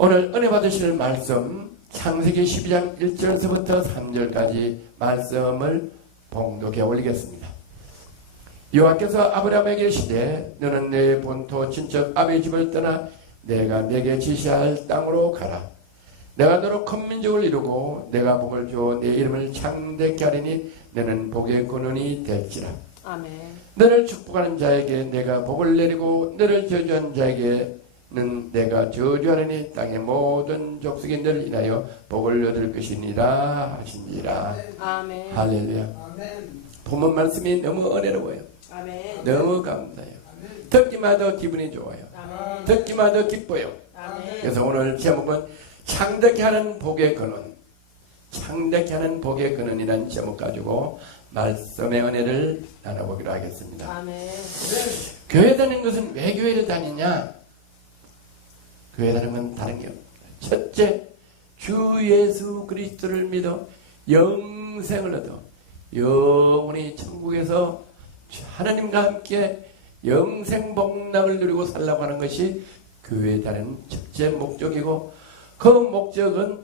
오늘 은혜 받으실 말씀 창세기 12장 1절서부터 3절까지 말씀을 봉독해 올리겠습니다. 여호와께서 아브라함에게 이르시되 너는 내 본토 친척 아비의 집을 떠나 내가 내게 지시할 땅으로 가라. 내가 너로 큰 민족을 이루고 내가 복을 주어 내 이름을 창대케 하리니 너는 복의 근원이 될지라. 아멘. 너를 축복하는 자에게 내가 복을 내리고 너를 저주하는 자에게는 내가 저주하리니 땅의 모든 족속이 너를 인하여 복을 얻을 것이니라 하시니라. 아멘. 할렐루야. 아멘. 본문 말씀이 너무 은혜로워요. 아멘. 너무 감사해요. 듣기마다 기분이 좋아요. 아멘. 듣기마다 기뻐요. 아멘. 그래서 오늘 제목은 창대케 하는 복의 근원, 창대케 하는 복의 근원이라는 제목 가지고 말씀의 은혜를 나눠보기로 하겠습니다. 아멘. 교회 다니는 것은 왜 교회를 다니냐? 교회 다니는 건 다른 게 없습니다. 첫째, 주 예수 그리스도를 믿어 영생을 얻어 영원히 천국에서 하나님과 함께 영생 복락을 누리고 살라고 하는 것이 교회에 다니는 첫째 목적이고, 그 목적은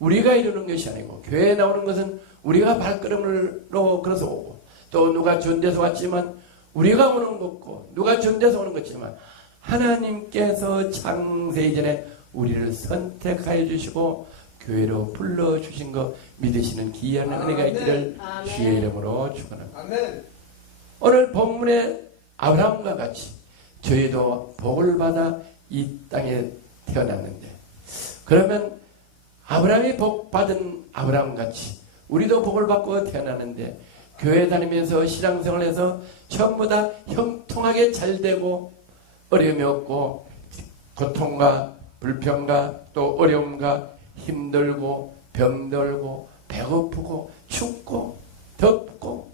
우리가 이루는 것이 아니고, 교회에 나오는 것은 우리가 발걸음으로 걸어서 오고, 또 누가 전대서 왔지만 우리가 오는 것고, 누가 전대서 오는 것지만 하나님께서 창세 이전에 우리를 선택하여 주시고 교회로 불러주신 것 믿으시는 귀한 은혜가 있기를 주의 이름으로 축원합니다. 아멘. 오늘 본문의 아브라함과 같이 저희도 복을 받아 이 땅에 태어났는데, 그러면 아브라함이 복 받은 아브라함 같이 우리도 복을 받고 태어났는데, 교회 다니면서 신앙생활을 해서 전부 다 형통하게 잘 되고 어려움이 없고 고통과 불평과 또 어려움과 힘들고 병들고 배고프고 춥고 덥고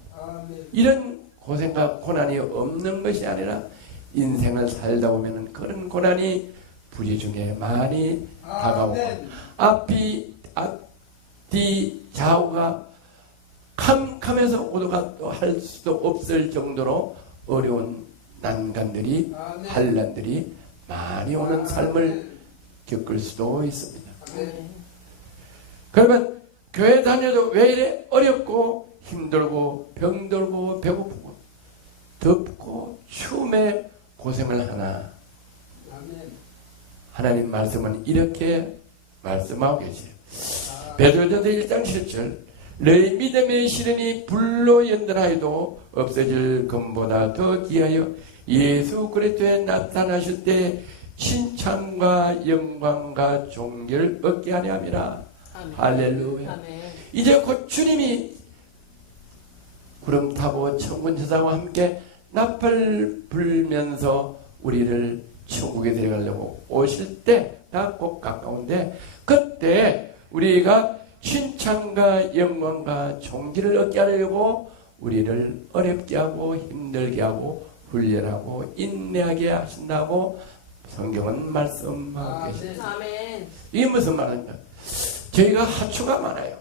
이런 고생과 고난이 없는 것이 아니라, 인생을 살다 보면 그런 고난이 부지 중에 많이 다가오고 앞뒤 좌우가 캄캄해서 오도가 또 할 수도 없을 정도로 어려운 난간들이 환난들이 많이 오는 삶을 겪을 수도 있습니다. 그러면 교회 다녀도 왜 이래 어렵고 힘들고 병들고 배고프고 덥고 추움에 고생을 하나? 하나님 말씀은 이렇게 말씀하고 계세요. 베드로전서 1장 7절 너희 믿음의 시련이 불로 연단하여도 없어질 금보다 더 귀하여 예수 그리스도에 나타나실 때 칭찬과 영광과 존귀를 얻게 하려 함이라. 할렐루야. 아멘. 이제 곧 주님이 구름 타고 천군 천사와 함께 나팔 불면서 우리를 천국에 데려가려고 오실 때 다 꼭 가까운데, 그때 우리가 칭찬과 영광과 존귀를 얻게 하려고 우리를 어렵게 하고 힘들게 하고 훈련하고 인내하게 하신다고 성경은 말씀하고 계십니다. 아멘. 이게 무슨 말인가? 저희가 하초가 많아요.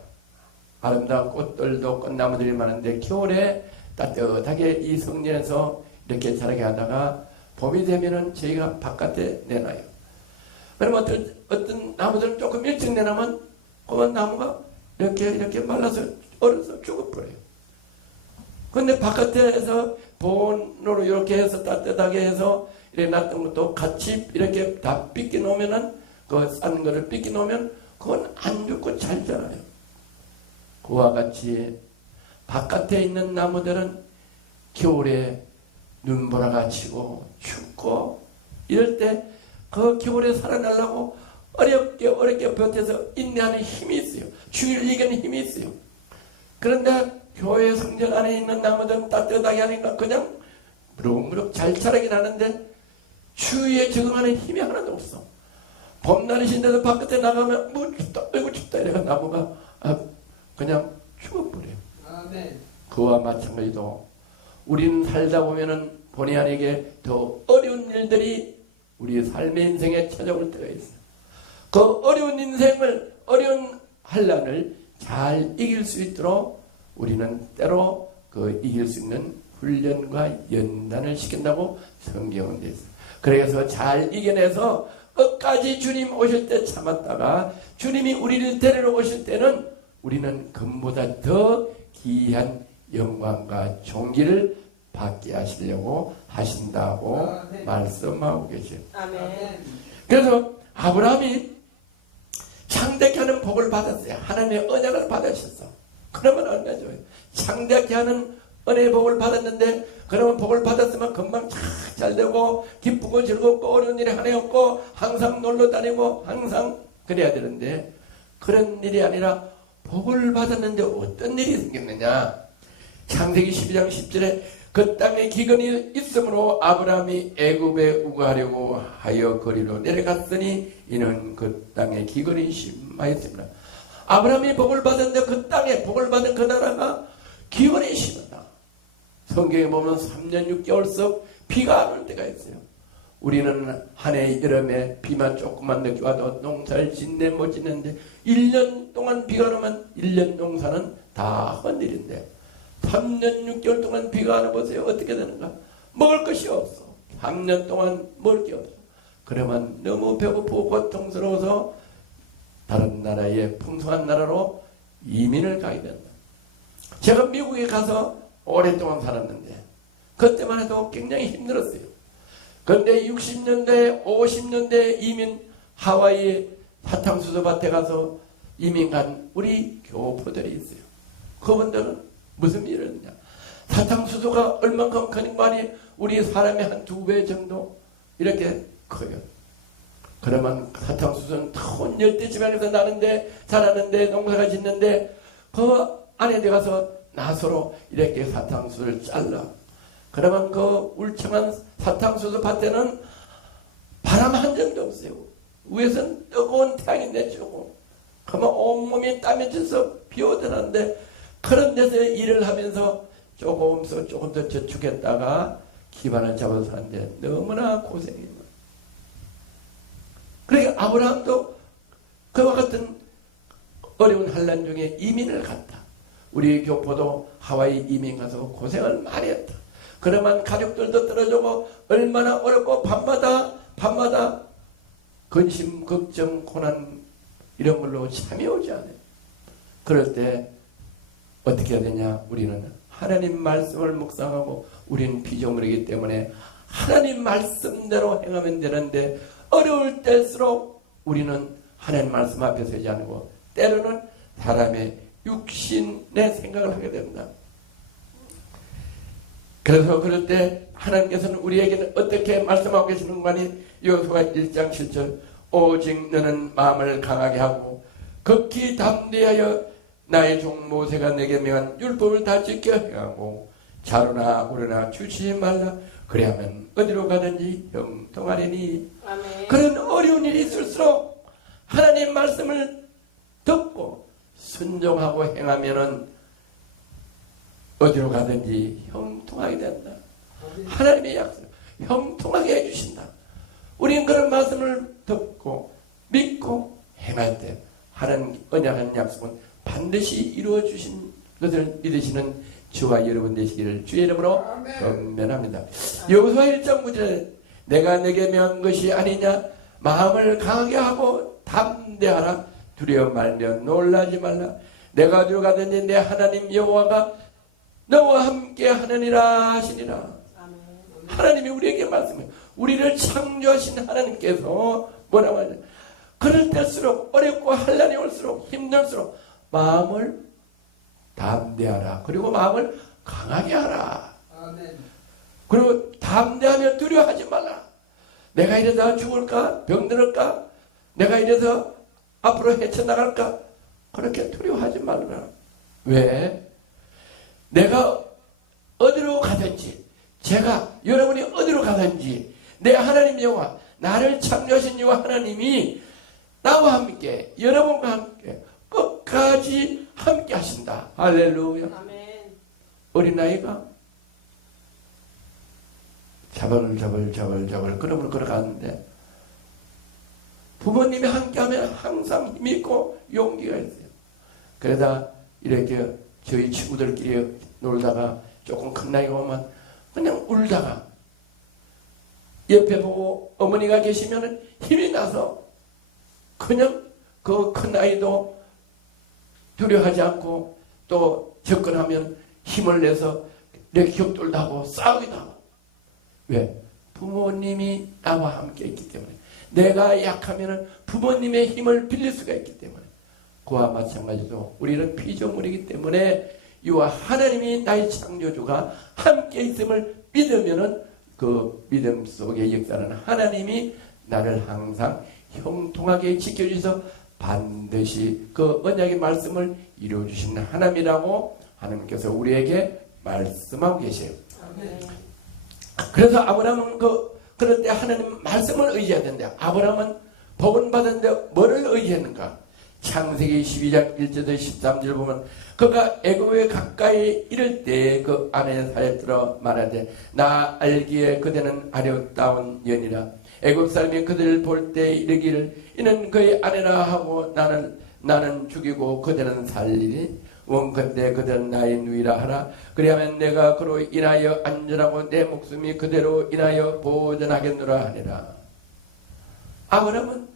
아름다운 꽃들도 꽃나무들이 많은데 겨울에 따뜻하게 이 성전에서 이렇게 자라게 하다가 봄이 되면은 저희가 바깥에 내놔요. 그러면 어떤 나무들은 조금 일찍 내놓으면 그 나무가 이렇게 말라서 얼어서 죽어버려요. 근데 바깥에서 보온으로 이렇게 해서 따뜻하게 해서 이렇게 놨던 것도 같이 이렇게 다 삐끼 놓으면은, 그 싼 거를 삐끼 놓으면 그건 안 죽고 잘 자라요. 그와 같이 바깥에 있는 나무들은 겨울에 눈보라가 치고 춥고 이럴 때 그 겨울에 살아나려고 어렵게 버텨서 인내하는 힘이 있어요. 추위를 이기는 힘이 있어요. 그런데 교회 성전 안에 있는 나무들은 따뜻하게 하니까 그냥 무럭무럭 잘 자라긴 하는데 추위에 적응하는 힘이 하나도 없어. 봄날이신데도 바깥에 나가면 뭐 춥다, 아이고 춥다 이래가 나무가 그냥 죽어버려요. 그와 마찬가지로 우리는 살다 보면은 본의 아니게 더 어려운 일들이 우리 삶의 인생에 찾아올 때가 있어요. 그 어려운 인생을, 어려운 환난을 잘 이길 수 있도록 우리는 때로 그 이길 수 있는 훈련과 연단을 시킨다고 성경은 되어 있어요. 그래서 잘 이겨내서 끝까지 주님 오실 때 참았다가 주님이 우리를 데리러 오실 때는 우리는 금보다 더 귀한 영광과 존귀를 받게 하시려고 하신다고 말씀하고 계세요. 아멘. 그래서 아브라함이 창대케 하는 복을 받았어요. 하나님의 언약을 받으셨어. 그러면 얼마나 좋아요. 창대케 하는 은혜의 복을 받았는데, 그러면 복을 받았으면 금방 잘 되고 기쁘고 즐겁고 어려운 일이 하나 없고 항상 놀러 다니고 항상 그래야 되는데, 그런 일이 아니라 복을 받았는데 어떤 일이 생겼느냐. 창세기 12장 10절에 그 땅에 기근이 있으므로 아브라함이 애굽에 우가하려고 하여 거리로 내려갔으니 이는 그 땅에 기근이 심하였습니다. 아브라함이 복을 받았는데 그 땅에 복을 받은 그 나라가 기근이 심하다. 성경에 보면 3년 6개월씩 비가 안 올 때가 있어요. 우리는 한 해 여름에 비만 조금만 늦게 와도 농사를 짓네 못 짓는데 1년 동안 비가 안 오면 1년 농사는 다 헛일인데 3년 6개월 동안 비가 안 와보세요. 어떻게 되는가? 먹을 것이 없어. 3년 동안 먹을 게 없어. 그러면 너무 배고프고 고통스러워서 다른 나라의 풍성한 나라로 이민을 가게 된다. 제가 미국에 가서 오랫동안 살았는데 그때만 해도 굉장히 힘들었어요. 그런데 60년대 50년대 이민 하와이 사탕수수 밭에 가서 이민 간 우리 교포들이 있어요. 그분들은 무슨 일을 했냐. 사탕수수가 얼만큼 크는 거 아니 우리 사람의 한 2배 정도 이렇게 커요. 그러면 사탕수수는 온 열대지방에서 나는데 자라는데 농사가 짓는데 그 안에 들어가서 나서로 이렇게 사탕수수를 잘라. 그러면 그 울창한 사탕수수 밭에는 바람 한 점도 없어요. 위에서는 뜨거운 태양이 내주고 그러면 온몸이 땀이 져서 비오더라는데 그런 데서 일을 하면서 조금 더 저축했다가 기반을 잡아서 사는데 너무나 고생해요. 그러니까 아브라함도 그와 같은 어려운 환난 중에 이민을 갔다. 우리 교포도 하와이 이민 가서 고생을 많이 했다. 그러면 가족들도 떨어지고 얼마나 어렵고 밤마다 근심, 걱정, 고난 이런 걸로 잠이 오지 않아요. 그럴 때 어떻게 해야 되냐? 우리는 하나님 말씀을 묵상하고 우리는 피조물이기 때문에 하나님 말씀대로 행하면 되는데 어려울 때일수록 우리는 하나님 말씀 앞에 서지 않고 때로는 사람의 육신의 생각을 하게 된다. 그래서 그럴 때 하나님께서는 우리에게는 어떻게 말씀하고 계시는가 하니 여호수아 1장 7절 오직 너는 마음을 강하게 하고 극히 담대하여 나의 종 모세가 내게 명한 율법을 다 지켜 행하고 자루나 우러나 주지 말라. 그래야면 어디로 가든지 형통하리니. 아멘. 그런 어려운 일이 있을수록 하나님 말씀을 듣고 순종하고 행하면은 어디로 가든지 형통하게 된다. 하나님의 약속, 형통하게 해주신다. 우리는 그런 말씀을 듣고 믿고 행할 때 하나님 언약한 약속은 반드시 이루어 주신 것을 믿으시는 저와 여러분 되시기를 주의 이름으로 권면합니다. 여호수아 1장 9절에 내가 내게 명한 것이 아니냐 마음을 강하게 하고 담대하라 두려워 말며 놀라지 말라. 내가 어디로 가든지 내 하나님 여호와가 너와 함께 하느니라 하시니라. 하나님이 우리에게 말씀해요. 우리를 창조하신 하나님께서 뭐라고 하냐. 그럴 때일수록 어렵고 환난이 올수록 힘들수록 마음을 담대하라. 그리고 마음을 강하게 하라. 아멘. 그리고 담대하며 두려워하지 말라. 내가 이러다 죽을까? 병들을까? 내가 이래서 앞으로 헤쳐나갈까? 그렇게 두려워하지 말라. 왜? 내가 어디로 가든지 제가 여러분이 어디로 가든지 내 하나님 여호와 나를 창조하신 여호와 하나님이 나와 함께 여러분과 함께 끝까지 함께 하신다. 할렐루야. 아멘. 어린아이가 자벌 걸음을 걸어가는데 부모님이 함께하면 항상 힘이 있고 용기가 있어요. 그러다 이렇게 저희 친구들끼리 놀다가 조금 큰 나이가 오면 그냥 울다가 옆에 보고 어머니가 계시면 힘이 나서 그냥 그 큰 아이도 두려워하지 않고 또 접근하면 힘을 내서 이렇게 격돌도 하고 싸우기도 하고. 왜? 부모님이 나와 함께 있기 때문에. 내가 약하면 부모님의 힘을 빌릴 수가 있기 때문에. 그와 마찬가지로 우리는 피조물이기 때문에 이와 하나님이 나의 창조주가 함께 있음을 믿으면은 그 믿음 속의 역사는 하나님이 나를 항상 형통하게 지켜주셔서 반드시 그 언약의 말씀을 이루어주시는 하나님이라고 하나님께서 우리에게 말씀하고 계세요. 그래서 아브라함은 그럴 때 하나님 말씀을 의지해야 된다. 아브라함은 복은 받았는데 뭐를 의지했는가? 창세기 12장 1절에서 13절 보면 그가 애굽에 가까이 이를 때 그 아내 사였더러 말하되 나 알기에 그대는 아름다운 년이라 애굽 사람이 그들을 볼 때 이르기를 이는 그의 아내라 하고 나는 죽이고 그대는 살리니 원컨대 그들은 나의 누이라 하라. 그리하면 내가 그로 인하여 안전하고 내 목숨이 그대로 인하여 보존하겠노라 하니라. 아브라함은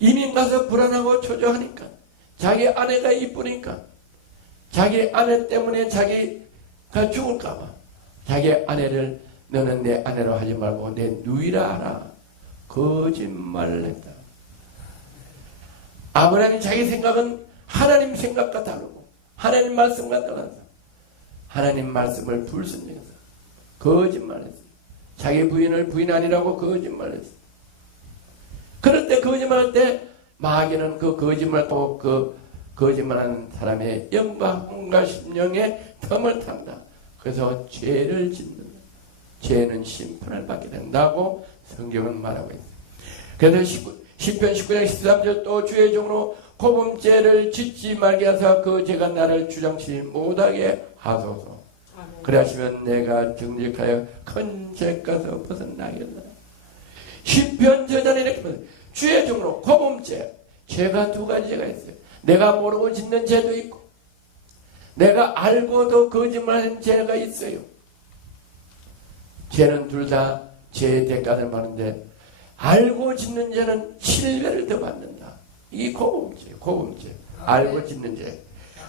이민 가서 불안하고 초조하니까 자기 아내가 이쁘니까 자기 아내 때문에 자기가 죽을까봐 자기 아내를 너는 내 아내로 하지 말고 내 누이라 하라. 거짓말을 했다. 아브라함이 자기 생각은 하나님 생각과 다르고 하나님 말씀과 달라서 하나님 말씀을 불순종해서 거짓말했어. 자기 부인을 부인 아니라고 거짓말했어. 그럴 때 거짓말할 때 마귀는 그 거짓말하고 그 거짓말하는 사람의 영과 혼과 심령에 틈을 탄다. 그래서 죄를 짓는다. 죄는 심판을 받게 된다고 성경은 말하고 있어요. 그래서 시편 19장 13절 또 주의 종으로 고범죄를 짓지 말게 하사 그 죄가 나를 주장치 못하게 하소서. 그러하시면 내가 정직하여 큰 죄가서 벗어나겠다. 시편 저자는 이렇게 말해요. 주의 종으로 고범죄. 죄가 두 가지가 있어요. 내가 모르고 짓는 죄도 있고 내가 알고도 거짓말하는 죄가 있어요. 죄는 둘 다 죄의 대가를 받는데 알고 짓는 죄는 7배를 더 받는다. 이게 고범죄. 알고 짓는 죄.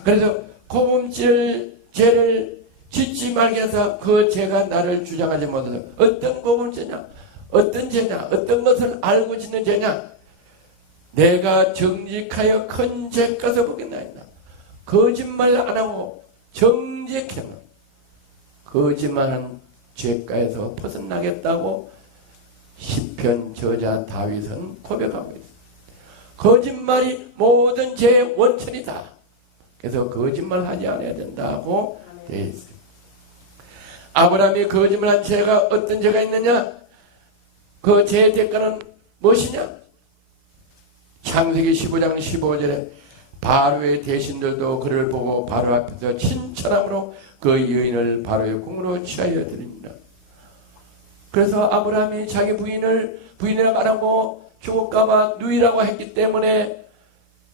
그래서 고범죄를 짓지 말게 해서 그 죄가 나를 주장하지 못해서 어떤 고범죄냐? 어떤 죄냐? 어떤 것을 알고 짓는 죄냐? 내가 정직하여 큰 죄가서 보겠나이다. 거짓말 안 하고 정직하면 거짓말한 죄가에서 벗어나겠다고 시편 저자 다윗은 고백하고 있습니다. 거짓말이 모든 죄의 원천이다. 그래서 거짓말하지 않아야 된다고 되어 있습니다. 아브라함이 거짓말한 죄가 어떤 죄가 있느냐? 그 죄의 대가는 무엇이냐? 창세기 15장 15절에 바로의 대신들도 그를 보고 바로 앞에서 친천함으로 그 여인을 바로의 궁으로 취하여 드립니다. 그래서 아브라함이 자기 부인이라고 안 하고 죽을까봐 누이라고 했기 때문에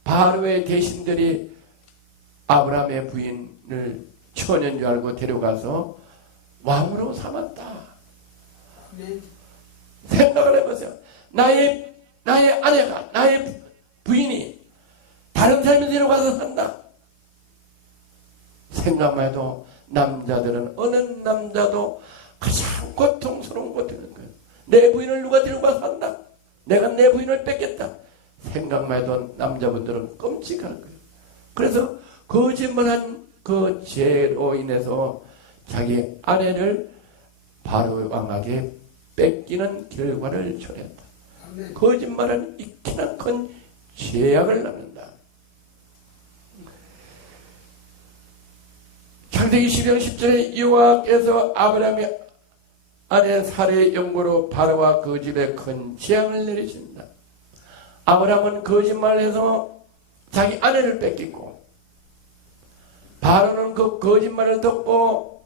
바로의 대신들이 아브라함의 부인을 처녀인 줄 알고 데려가서 왕으로 삼았다. 네. 생각을 해보세요. 나의 아내가, 나의 부인이 다른 사람이 데려가서 산다. 생각만 해도 남자들은 어느 남자도 가장 고통스러운 것 같은 거예요. 내 부인을 누가 데려가서 산다. 내가 내 부인을 뺏겠다. 생각만 해도 남자분들은 끔찍할 거예요. 그래서 거짓말한 그 죄로 인해서 자기 아내를 바로 왕에게 뺏기는 결과를 초래했다. 거짓말은 익히나 큰 죄악을 낳는다. 창세기 12장 10절에 여호와께서 아브라함의 아내 사례의 연고로 바로와 그 집에 큰 재앙을 내리신다. 아브라함은 거짓말해서 자기 아내를 뺏기고 바로는 그 거짓말을 듣고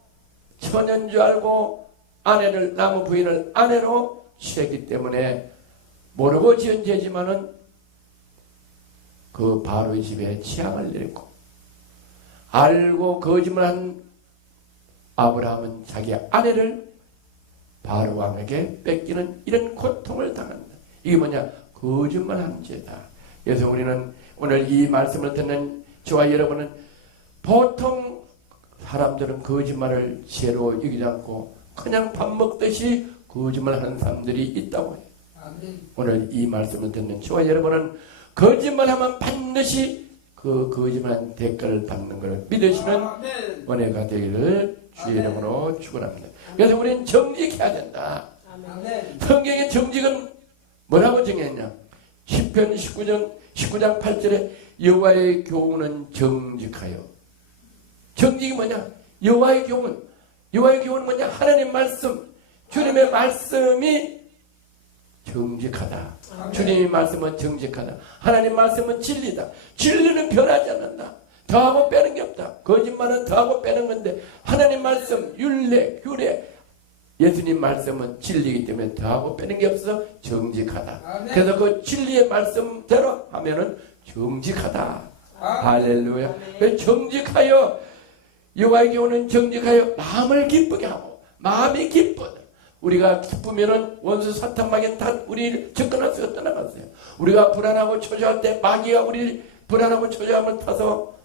처녀인 줄 알고 아내를 나무 부인을 아내로 취했기 때문에 모르고 지은 죄지만은 그 바로의 집에 재앙을 내렸고 알고 거짓말한 아브라함은 자기 아내를 바로 왕에게 뺏기는 이런 고통을 당한다. 이게 뭐냐? 거짓말하는 죄다. 그래서 우리는 오늘 이 말씀을 듣는 저와 여러분은 보통 사람들은 거짓말을 죄로 여기지 않고 그냥 밥 먹듯이 거짓말하는 사람들이 있다고 해요. 오늘 이 말씀을 듣는 저와 여러분은 거짓말하면 반드시 그 거짓말한 대가를 받는 것을 믿으시는 은혜가 되기를 주의 이름으로 축원합니다. 그래서 우리는 정직해야 된다. 성경의 정직은 뭐라고 정했냐? 시편 19장 8절에 여호와의 교훈은 정직하여. 정직이 뭐냐? 여호와의 교훈. 여호와의 교훈은 뭐냐? 하나님 말씀, 주님의 말씀이 정직하다. 주님의 말씀은 정직하다. 하나님 말씀은 진리다. 진리는 변하지 않는다. 더하고 빼는 게 없다. 거짓말은 더하고 빼는 건데 하나님 말씀, 율례, 규례, 예수님 말씀은 진리이기 때문에 더하고 빼는 게 없어 정직하다. 그래서 그 진리의 말씀대로 하면은 정직하다. 할렐루야. 정직하여, 여호와의 교훈은 정직하여 마음을 기쁘게 하고, 마음이 기쁘다. 우리가 기쁘면은 원수 사탄 마귀는 다 우리를 접근해서 떠나갔어요. 우리가 불안하고 초조할 때 마귀가 우리 불안하고 초조함을 타서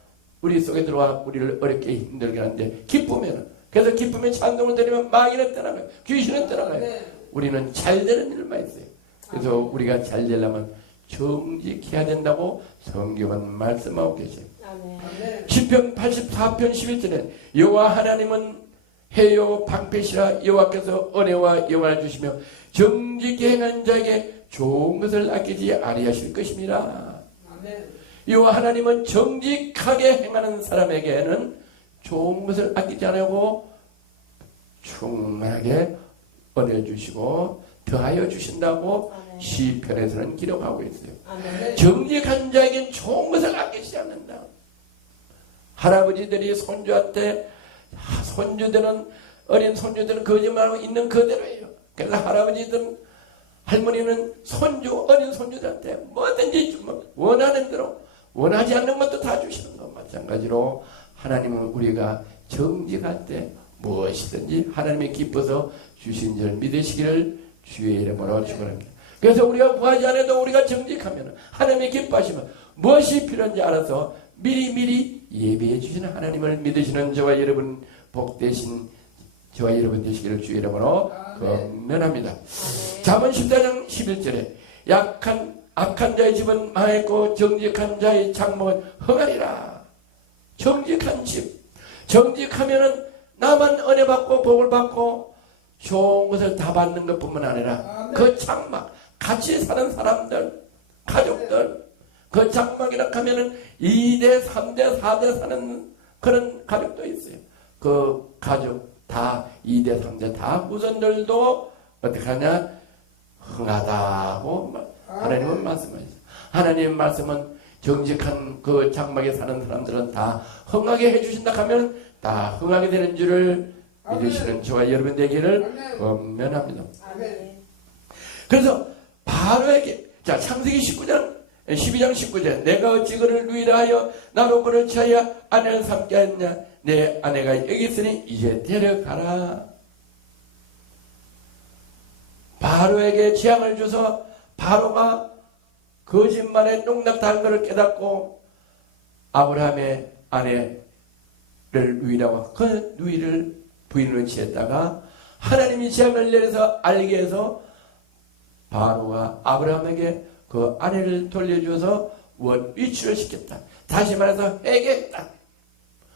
우리 속에 들어와 우리를 어렵게 힘들게 하는데, 기쁘면은, 그래서 기쁨에 찬송을 드리면 마귀는 떠나가요. 귀신은 떠나가요. 우리는 잘 되는 일만 있어요. 그래서 우리가 잘 되려면 정직해야 된다고 성경은 말씀하고 계세요. 시편 84편 11절에 여호와 하나님은 해요 방패시라, 여호와께서 은혜와 영화를 주시며 정직히 행한 자에게 좋은 것을 아끼지 아니하실 것입니다. 여호와 하나님은 정직하게 행하는 사람에게는 좋은 것을 아끼지 않고 충만하게 은혜 주시고 더하여 주신다고 시편에서는 기록하고 있어요. 정직한 자에게는 좋은 것을 아끼지 않는다. 할아버지들이 손주한테, 손주들은, 어린 손주들은 거짓말하고 있는 그대로예요. 그래서 할아버지들은, 할머니는 손주, 어린 손주들한테 뭐든지 주면 원하는 대로, 원하지 않는 것도 다 주시는 것. 마찬가지로 하나님은 우리가 정직할 때 무엇이든지 하나님이 기뻐서 주신 줄 믿으시기를 주의 이름으로 축원합니다. 그래서 우리가 구하지 않아도 우리가 정직하면 하나님이 기뻐하시면 무엇이 필요한지 알아서 미리미리 예배해 주시는 하나님을 믿으시는 저와 여러분 복되신 저와 여러분 되시기를 주의 이름으로 권면합니다. 잠언 14장 11절에 악한 자의 집은 망했고 정직한 자의 장막은 흥하리라. 정직한 집, 정직하면은 나만 은혜 받고 복을 받고 좋은 것을 다 받는 것뿐만 아니라 그 장막, 같이 사는 사람들, 가족들, 그 장막이라 하면은 2대, 3대, 4대 사는 그런 가족도 있어요. 그 가족 다 2대, 3대 다 후손들도 어떻게 하냐? 흥하다고 하나님은 말씀하셨어요. 하나님의 말씀은 정직한 그 장막에 사는 사람들은 다 흥하게 해주신다 하면 다 흥하게 되는 줄을 믿으시는 저와 여러분 되기를 권면합니다. 그래서 바로에게, 자, 창세기 12장 19절, 내가 어찌 그를 누이라 하여 나로 그를 취하여 아내를 삼게 했냐? 내 아내가 여기 있으니 이제 데려가라. 바로에게 재앙을 줘서 바로가 거짓말에 농락당한 것을 깨닫고 아브라함의 아내를 누이라고 그 누이를 부인으로 취했다가 하나님이 재앙을 내려서 알게 해서 바로가 아브라함에게 그 아내를 돌려줘서 원위치를 시켰다. 다시 말해서 해결했다.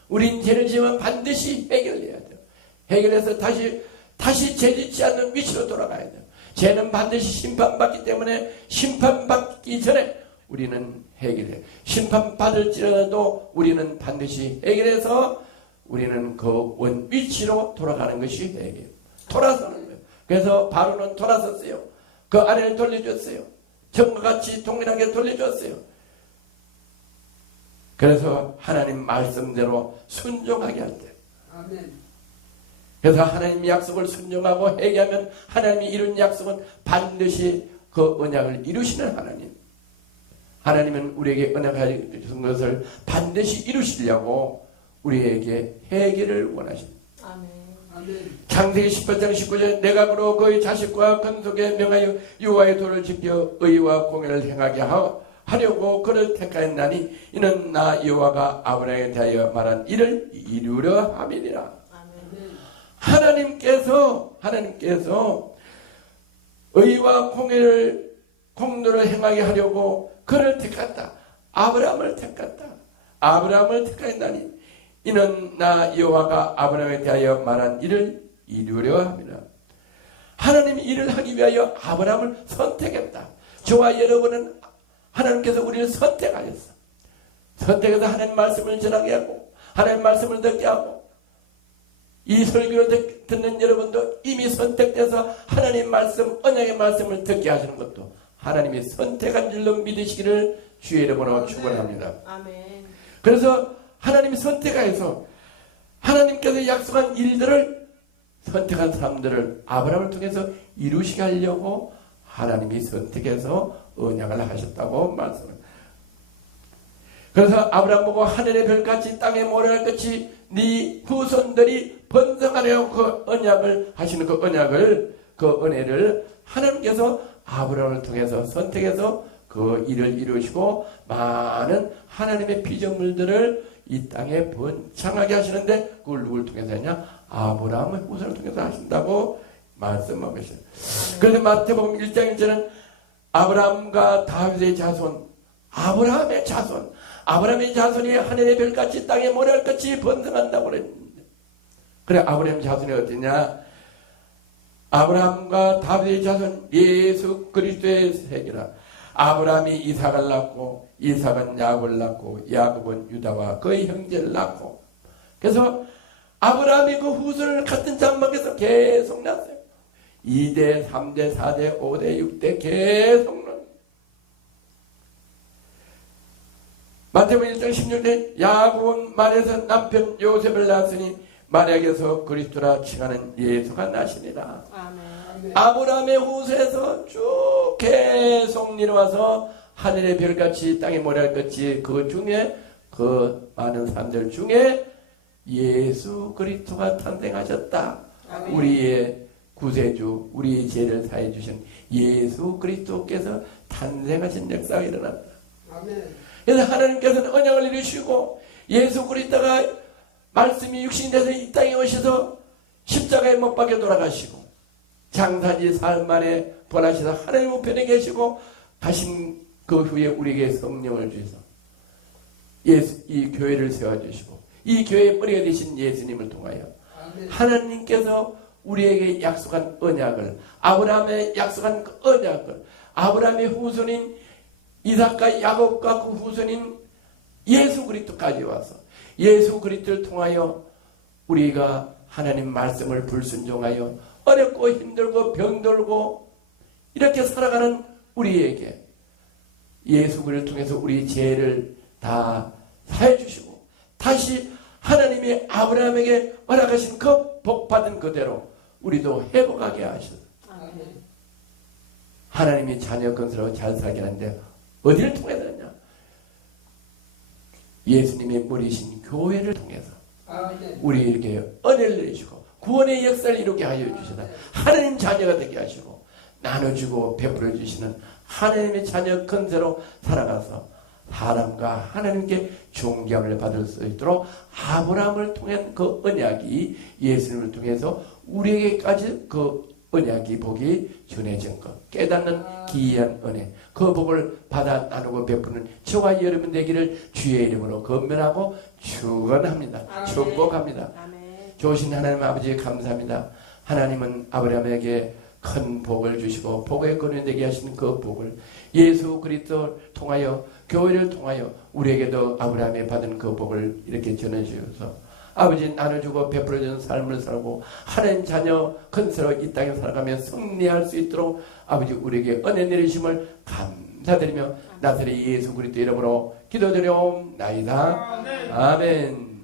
우린 죄를 지으면 반드시 해결해야 돼요. 해결해서 다시 죄짓지 않는 위치로 돌아가야 돼요. 죄는 반드시 심판받기 때문에 심판받기 전에 우리는 해결해요. 심판받을지라도 우리는 반드시 해결해서 우리는 그 원위치로 돌아가는 것이 해결. 돌아서는 거예요. 그래서 바로는 돌아섰어요. 그 아내를 돌려줬어요. 전과 같이 동일하게 돌려줬어요. 그래서 하나님 말씀대로 순종하게 할 때. 아멘. 그래서 하나님 약속을 순종하고 회개하면 하나님이 이룬 약속은 반드시 그 언약을 이루시는 하나님. 하나님은 우리에게 언약을 주신 것을 반드시 이루시려고 우리에게 회개를 원하십니다. 창세기 18장 19절 내가 그로 그의 자식과 근속에 명하여 여호와의 도를 지켜 의와 공의를 행하게 하려고 그를 택하였나니 이는 나 여호와가 아브라함에 대하여 말한 일을 이루려 함이니라. 하나님께서 의와 공의를 행하게 하려고 그를 택했다. 아브라함을 택하였나니 이는 나 여호와가 아브라함에 대하여 말한 일을 이루려 함이라. 하나님이 일을 하기 위하여 아브라함을 선택했다. 저와 여러분은 하나님께서 우리를 선택하셨어. 선택해서 하나님 말씀을 전하게 하고 하나님 말씀을 듣게 하고, 이 설교를 듣는 여러분도 이미 선택돼서 하나님 말씀, 언약의 말씀을 듣게 하시는 것도 하나님이 선택한 줄로 믿으시기를 주의 이름으로 축원합니다. 아멘. 그래서 하나님이 선택하여서 하나님께서 약속한 일들을, 선택한 사람들을 아브라함을 통해서 이루시게 하려고 하나님이 선택해서 언약을 하셨다고 말씀합니다. 그래서 아브라함 보고 하늘의 별같이 땅에 모래같이 네 후손들이 번성하려고 그 언약을 하시는 그 언약을, 그 은혜를 하나님께서 아브라함을 통해서 선택해서 그 일을 이루시고 많은 하나님의 피조물들을 이 땅에 번창하게 하시는데, 그걸 누굴 통해서 했냐? 아브라함의 후손을 통해서 하신다고 말씀하고 계셔요. 그래서 마태복음 1장 1절은 아브라함과 다윗의 자손, 아브라함의 자손이 하늘의 별같이 땅의 모래같이 번성한다고 그랬는데, 그래 아브라함의 자손이 어디냐? 아브라함과 다윗의 자손 예수 그리스도의 세계라. 아브라함이 이삭을 낳고 이삭은 야곱을 낳고 야곱은 유다와 그의 형제를 낳고, 그래서 아브라함이 그 후손을 같은 장막에서 계속 낳았어요. 2대, 3대, 4대, 5대, 6대 계속 낳았어요. 마태복음 1장 16절 야곱은 말에서 남편 요셉을 낳았으니 말에게서 그리스도라 칭하는 예수가 나시니라. 아멘. 아브라함의 후손에서 쭉 계속 내려와서 하늘의 별같이 땅의 모래같이 그 중에 그 많은 사람들 중에 예수 그리스도가 탄생하셨다. 아멘. 우리의 구세주, 우리의 죄를 사해 주신 예수 그리스도께서 탄생하신 역사가 일어났다. 아멘. 그래서 하나님께서는 언약을 이루시고 예수 그리스도가 말씀이 육신이 돼서 이 땅에 오셔서 십자가에 못 박혀 돌아가시고 장사지 사흘 만에 부활하셔서 하나님 우편에 계시고 가신 그 후에 우리에게 성령을 주셔서 이 교회를 세워주시고 이 교회의 뿌리가 되신 예수님을 통하여 하나님께서 우리에게 약속한 언약을, 아브라함의 약속한 그 언약을, 아브라함의 후손인 이삭과 야곱과 그 후손인 예수 그리스도까지 와서 예수 그리스도를 통하여 우리가 하나님 말씀을 불순종하여 어렵고 힘들고 병들고 이렇게 살아가는 우리에게 예수 그리스도를 통해서 우리 죄를 다 사해 주시고 다시 하나님이 아브라함에게 허락하신 그 복받은 그대로 우리도 회복하게 하셔서 하나님이 자녀 건설하고 잘 살게 하는데 어디를 통해서 하냐? 예수님의 머리신 교회를 통해서 우리에게 은혜를 내주시고 구원의 역사를 이루게 하여 주시다. 하나님 자녀가 되게 하시고 나눠주고 베풀어 주시는 하나님의 자녀 건설로 살아가서 사람과 하나님께 존경을 받을 수 있도록 아브라함을 통한 그 언약이 예수님을 통해서 우리에게까지 그 언약이 복이 전해진 것, 깨닫는 기이한 은혜, 그 복을 받아 나누고 베푸는 저와 여러분 되기를 주의 이름으로 건면하고 축원합니다. 축복합니다. 좋으신 하나님 아버지 감사합니다. 하나님은 아브라함에게 큰 복을 주시고 복의 근원 되게 하신 그 복을 예수 그리스도를 통하여 교회를 통하여 우리에게도 아브라함이 받은 그 복을 이렇게 전해주셔서 아버지 나눠주고 베풀어주는 삶을 살고 하나님 자녀 건설로 이 땅에 살아가며 승리할 수 있도록 아버지 우리에게 은혜 내리심을 감사드리며 나사렛 예수 그리스도 이름으로 기도드려옵나이다. 아멘.